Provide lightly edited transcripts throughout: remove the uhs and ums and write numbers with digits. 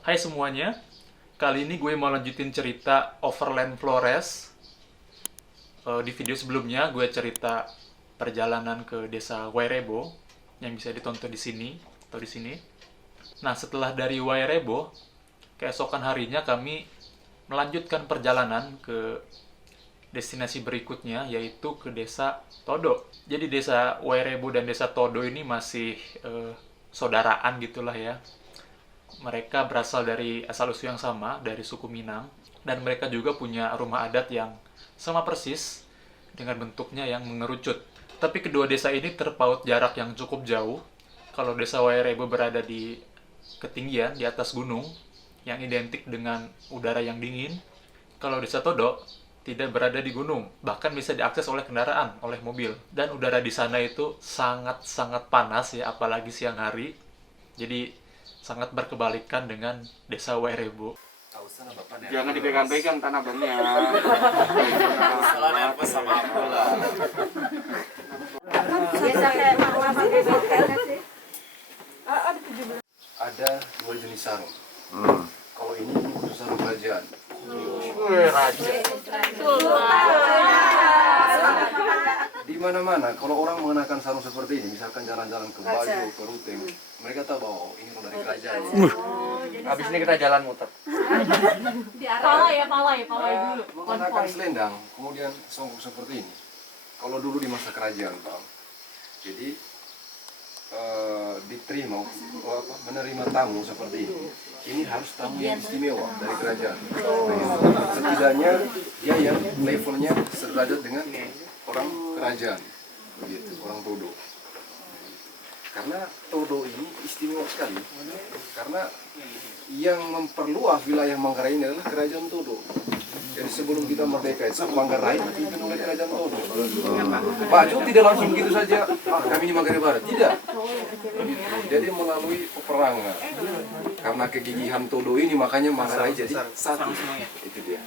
Hai semuanya, kali ini gue mau lanjutin cerita Overland Flores. Di video sebelumnya gue cerita perjalanan ke desa Wairebo yang bisa ditonton di sini atau di sini. Nah, setelah dari Wairebo, keesokan harinya kami melanjutkan perjalanan ke destinasi berikutnya, yaitu ke desa Todo. Jadi desa Wairebo dan desa Todo ini masih saudaraan gitulah ya. Mereka berasal dari asal-usul yang sama, dari suku Minang, dan mereka juga punya rumah adat yang sama persis dengan bentuknya yang mengerucut. Tapi kedua desa ini terpaut jarak yang cukup jauh. Kalau desa Wairebo berada di ketinggian di atas gunung yang identik dengan udara yang dingin. Kalau desa Todo tidak berada di gunung, bahkan bisa diakses oleh kendaraan, oleh mobil. Dan udara di sana itu sangat-sangat panas ya, apalagi siang hari. Jadi sangat berkebalikan dengan desa Wairebo. Jangan dipegang-pegang tanah bannya. Salah nervous sama aku lah. Ada dua jenis sarung. Kalau ini khusus sarung kerajaan. Di mana-mana kalau orang mengenakan sarung seperti ini, misalkan jalan-jalan ke Bajo, ke Ruteng, mereka tahu bahwa ini orang dari kerajaan. Habis ini kita jalan muter. Palai dulu. Mengenakan selendang, kemudian songkok seperti ini. Kalau dulu di masa kerajaan, Pak. Jadi diterima, menerima tamu seperti ini harus tamu yang istimewa dari kerajaan. Setidaknya dia yang levelnya sederajat dengan orang kerajaan, begitu, orang Todo. Karena Todo ini istimewa sekali, karena yang memperluas wilayah Manggarai ini adalah kerajaan Todo. Jadi sebelum kita merdeka itu Manggarai dipimpin oleh kerajaan Todo. Bajo tidak langsung begitu saja, kami ini Manggarai Barat, tidak. Begitu. Jadi melalui peperangan. Karena kegigihan Todo ini makanya Manggarai jadi satu. Itu dia.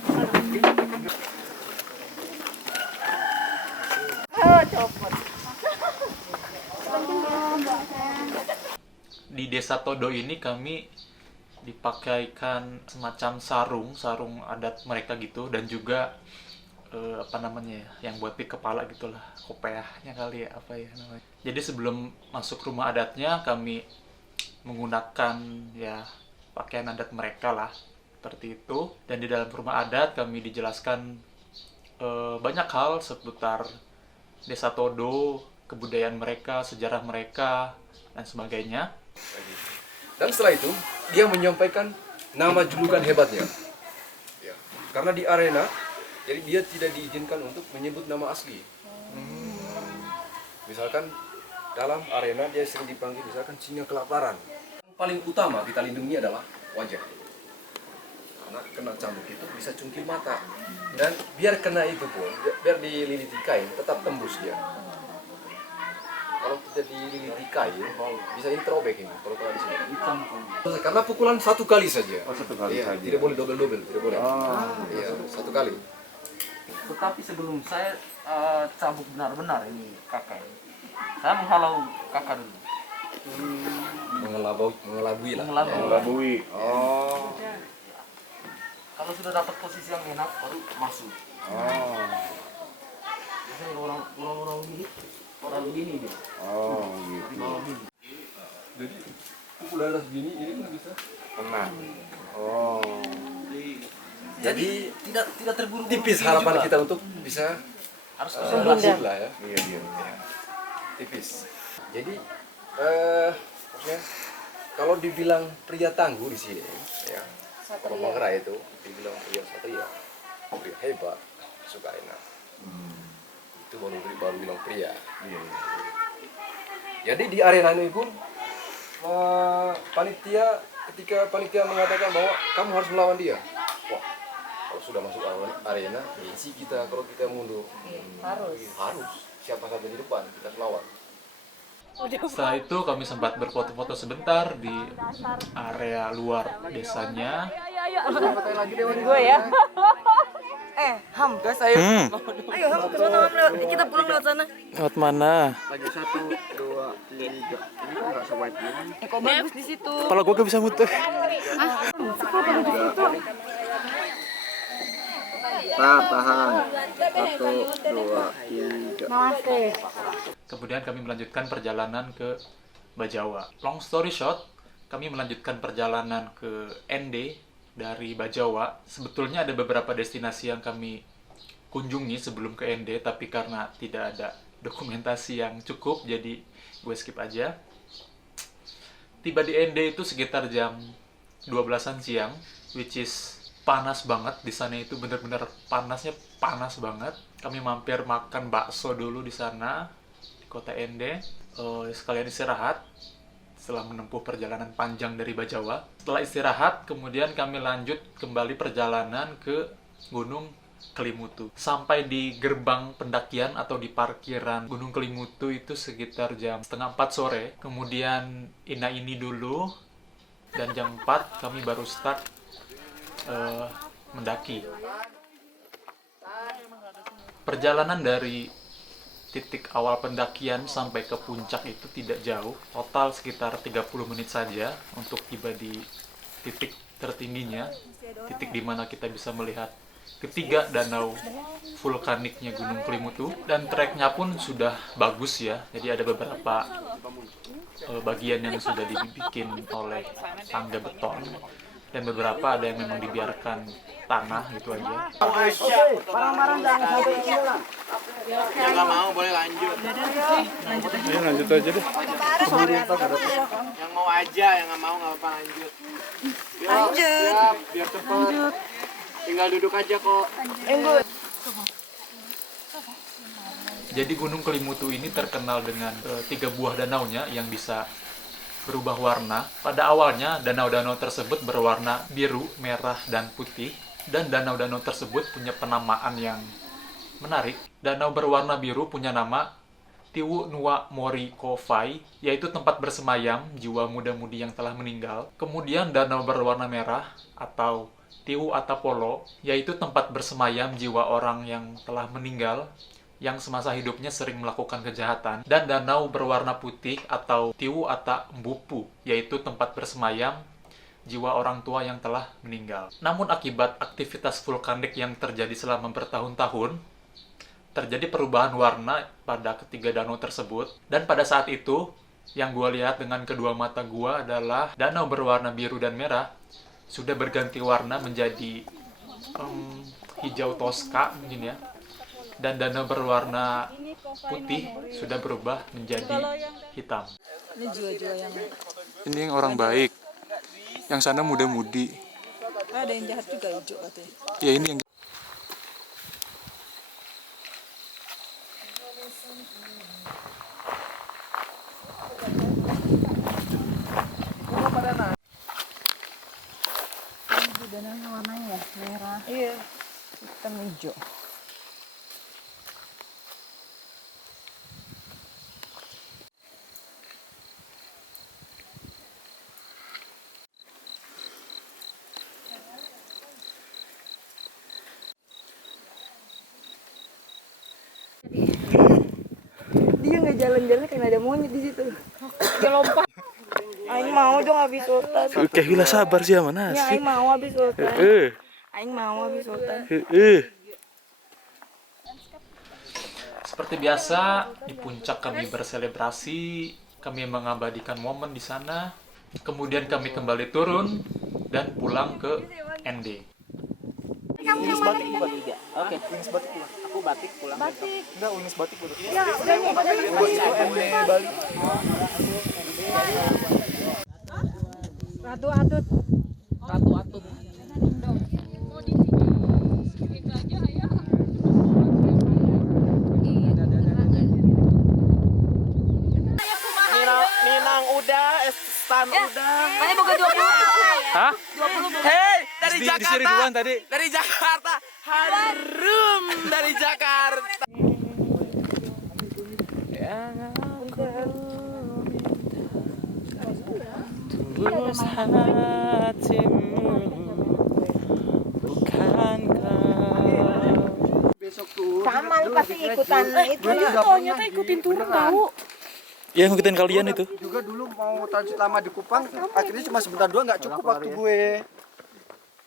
Di desa Todo ini kami dipakaikan semacam sarung adat mereka gitu, dan juga apa namanya ya, yang buat di kepala gitulah, kopeahnya kali ya, apa ya namanya. Jadi sebelum masuk rumah adatnya kami menggunakan ya pakaian adat mereka lah, seperti itu. Dan di dalam rumah adat kami dijelaskan banyak hal seputar desa Todo, kebudayaan mereka, sejarah mereka, dan sebagainya. Dan setelah itu dia menyampaikan nama julukan hebatnya. Ya. Karena di arena, jadi dia tidak diizinkan untuk menyebut nama asli. Misalkan dalam arena dia sering dipanggil misalkan singa kelaparan. Yang paling utama kita lindungi adalah wajah. Karena kena cambuk itu bisa cungkil mata. Dan biar kena itu pun, biar dililiti kain tetap tembus dia. Kalau tidak dililiti kain, bisa interobek ini kalau kena di sini. Karena pukulan satu kali saja. Oh, satu kali saja. Tidak boleh double, tidak boleh. Iya, satu kali. Tetapi sebelum saya cabuk benar-benar ini kakak, saya menghalau kakak dulu. Mengelabui lah. Labui. Oh. Kalau sudah dapat posisi yang enak, baru masuk. Oh. Biasanya orang gini, orang begini dia. Oh, gitu. Di bawah gini. Jadi pukulan atas gini ini pun bisa. Kena. Oh. Jadi Tidak terburu-buru. tipis begini harapan juga. kita untuk bisa Harus berhasil lah ya. Iya, iya. Tipis. Jadi maksudnya kalau dibilang pria tangguh di sini ya, kalau Manggarai itu dibilang pria satria, pria hebat, suka enak. Itu baru bilang pria. Iya, iya. Jadi di arena ini pun ketika panitia mengatakan bahwa kamu harus melawan dia, wah, kalau sudah masuk arena, gengsi kita kalau kita mundur harus siapa saja di depan kita melawan. Setelah itu kami sempat berfoto-foto sebentar di area luar desanya. Gue ya. Ham. Guys, ayo. Ayo, Ham, ke sana, Ham. Kita pulang lewat sana. Lewat mana? Lagi 1, 2, 3. Ini kok nggak sebaik ini. Kok bagus di situ. Kalau gue gak bisa muter. Ah, Tahan. 1, 2, 3. Kemudian kami melanjutkan perjalanan ke Bajawa. Long story short, kami melanjutkan perjalanan ke ND dari Bajawa. Sebetulnya ada beberapa destinasi yang kami kunjungi sebelum ke ND, tapi karena tidak ada dokumentasi yang cukup, jadi gue skip aja. Tiba di ND itu sekitar jam 12-an siang, which is panas banget. Di sana itu bener-bener panasnya panas banget. Kami mampir makan bakso dulu di sana, di kota ND. Sekalian istirahat setelah menempuh perjalanan panjang dari Bajawa. Setelah istirahat, kemudian kami lanjut kembali perjalanan ke Gunung Kelimutu. Sampai di gerbang pendakian atau di parkiran Gunung Kelimutu itu sekitar jam setengah 4 sore. Kemudian ini dulu, dan jam 4 kami baru start mendaki. Perjalanan dari titik awal pendakian sampai ke puncak itu tidak jauh, total sekitar 30 menit saja untuk tiba di titik tertingginya, titik di mana kita bisa melihat ketiga danau vulkaniknya Gunung Kelimutu. Dan treknya pun sudah bagus ya, jadi ada beberapa bagian yang sudah dibikin oleh tangga beton, dan beberapa ada yang memang dibiarkan tanah gitu aja. Barang-barang jangan sampai hilang. Yang nggak mau boleh lanjut. Iya, lanjut aja deh. Yang mau aja, yang nggak mau nggak apa-apa lanjut. Siap, biar cepat. Tinggal duduk aja kok. Jadi Gunung Kelimutu ini terkenal dengan 3 buah danaunya yang bisa berubah warna. Pada awalnya danau-danau tersebut berwarna biru, merah, dan putih. Dan danau-danau tersebut punya penamaan yang menarik. Danau berwarna biru punya nama Tiwu Nuwa Mori Kofai, yaitu tempat bersemayam jiwa muda-mudi yang telah meninggal. Kemudian danau berwarna merah atau Tiwu Atapolo, yaitu tempat bersemayam jiwa orang yang telah meninggal yang semasa hidupnya sering melakukan kejahatan. Dan danau berwarna putih atau Tiwu Ata Mbupu, yaitu tempat bersemayam jiwa orang tua yang telah meninggal. Namun akibat aktivitas vulkanik yang terjadi selama bertahun-tahun, terjadi perubahan warna pada ketiga danau tersebut. Dan pada saat itu, yang gue lihat dengan kedua mata gue adalah danau berwarna biru dan merah sudah berganti warna menjadi hijau toska mungkin ya. Dan danau berwarna putih sudah berubah menjadi hitam. Ini jiwa-jiwa yang Ini yang orang baik. Yang sana muda-mudi. ada yang jahat juga hijau katanya. Ya ini yang Danaunya warnanya ya merah. Iya. Hitam hijau. Dia nggak jalan-jalan karena ada monyet di situ. Dia lompat. Aing mau dong habis sultan. oke, gila sabar sih mana Ya sih. aing mau habis sultan. Aing mau habis sultan. Seperti biasa, di puncak kami berselebrasi, kami mengabadikan momen di sana. Kemudian kami kembali turun dan pulang ke ND. Unis batik buat 3. Oke. Unis batik buat. Aku batik pulang. Batik. Enggak, unis batik udah. Ya, udah nih, udah nih. Bali. Ratu Atut. Ratu Atut. Minang udah, Stan udah. Mana boga 20. Hah? Hei, dari Di sini Jakarta. duluan tadi. Dari Jakarta. Harum dari Jakarta. Tulus hatimu, bukankah? Besok tuh. Sama lu pasti ikutan itu. Ternyata ikutin turun tahu. Ya ngikutin kalian itu. Juga dulu mau transit lama di Kupang, akhirnya cuma sebentar doang, nggak cukup waktu gue.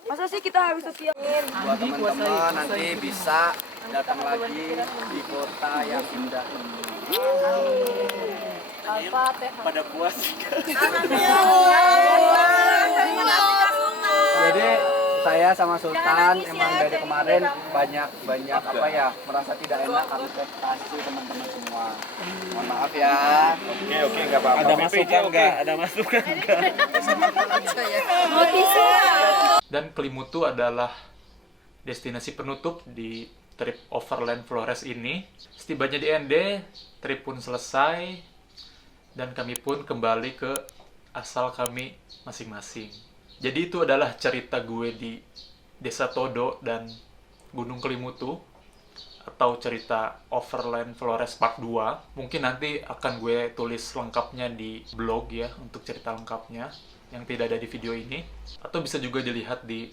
Masa sih kita habis sosialin? Buat teman-teman nanti bisa datang lagi di kota yang indah ini. Pada puas. Jadi saya sama Sultan emang dari kemarin banyak apa ya, merasa tidak enak karena ekspektasi teman-teman semua. Mohon maaf ya. Oke enggak apa-apa. Ada masukan enggak? Ada masukan enggak? Dan Kelimutu adalah destinasi penutup di trip Overland Flores ini. Setibanya di ND, trip pun selesai dan kami pun kembali ke asal kami masing-masing. Jadi itu adalah cerita gue di Desa Todo dan Gunung Kelimutu, atau cerita Overland Flores Part 2. Mungkin nanti akan gue tulis lengkapnya di blog ya, untuk cerita lengkapnya yang tidak ada di video ini. Atau bisa juga dilihat di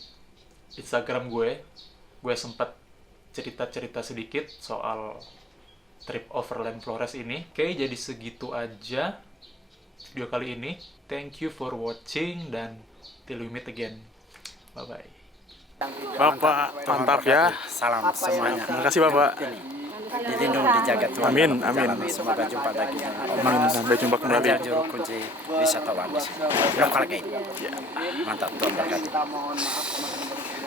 Instagram gue. Gue sempat cerita-cerita sedikit soal trip Overland Flores ini. Oke, jadi segitu aja video kali ini. Thank you for watching dan till we meet again. Bye-bye. Bapak, mantap ya. Salam semuanya. Terima kasih Bapak. Dilindungi, dijaga Tuhan. Amin, dalam amin. perjalanan. Semoga jumpa lagi. Amin, sampai jumpa kembali. Belajar juru kunci wisatawan di sini. Lokal guide. Mantap, Tuhan berkati.